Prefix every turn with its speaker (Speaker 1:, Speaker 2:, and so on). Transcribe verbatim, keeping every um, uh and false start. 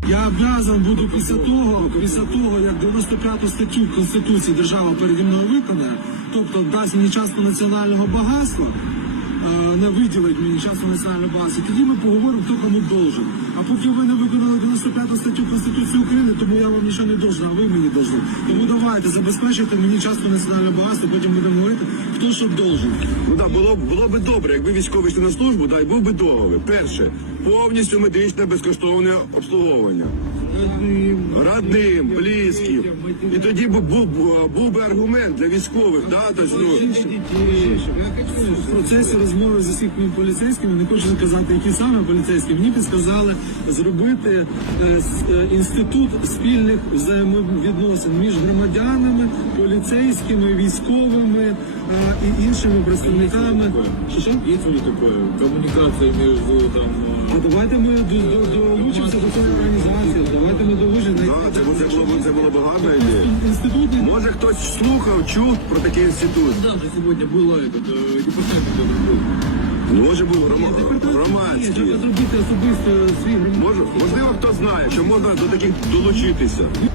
Speaker 1: Я обязан буду після того, після того, як дев'яносто п'яту статтю Конституції держава переді мною виконає, тобто дасть мені частку національного багатства, не виділить мені частку національного багатства, тоді ми поговоримо, хто кому должен. А поки ви не виконали дев'яносто п'яту статтю Конституції України, тому я вам нічого не должен, а ви мені должны. Тому давайте, забезпечуйте мені частку національного багатства, потім будемо говорити, хто що должен.
Speaker 2: Ну так, було, було б добре, якби військовий йшли на службу, да, і був би договір. Перше, повністю медичне безкоштовне обслуговування. Родним, близьким. І тоді був, був, був би аргумент для військових. Да, тобто, ну...
Speaker 1: В процесі розмови з усіма поліцейськими, не хочу сказати, які саме поліцейські, мені підказали зробити е, е, інститут спільних взаємовідносин між громадянами, поліцейськими, військовими е, і іншими представниками. Що, що?
Speaker 3: Есть у них такое, коммуникация между там...
Speaker 1: А давайте ми до- до- долучимося до цієї організації, давайте ми долучимося.
Speaker 2: Да, це, це, було, б- це було б гарна ідея.
Speaker 1: Інститут не
Speaker 2: Може хтось слухав, чув про такий інститут?
Speaker 3: Даже сегодня было этот, э, департамент который был.
Speaker 2: Може було грома- громадський.
Speaker 1: треба зробити особисто свій громадський.
Speaker 2: Може, можливо, хто знає, що можна до таких долучитися.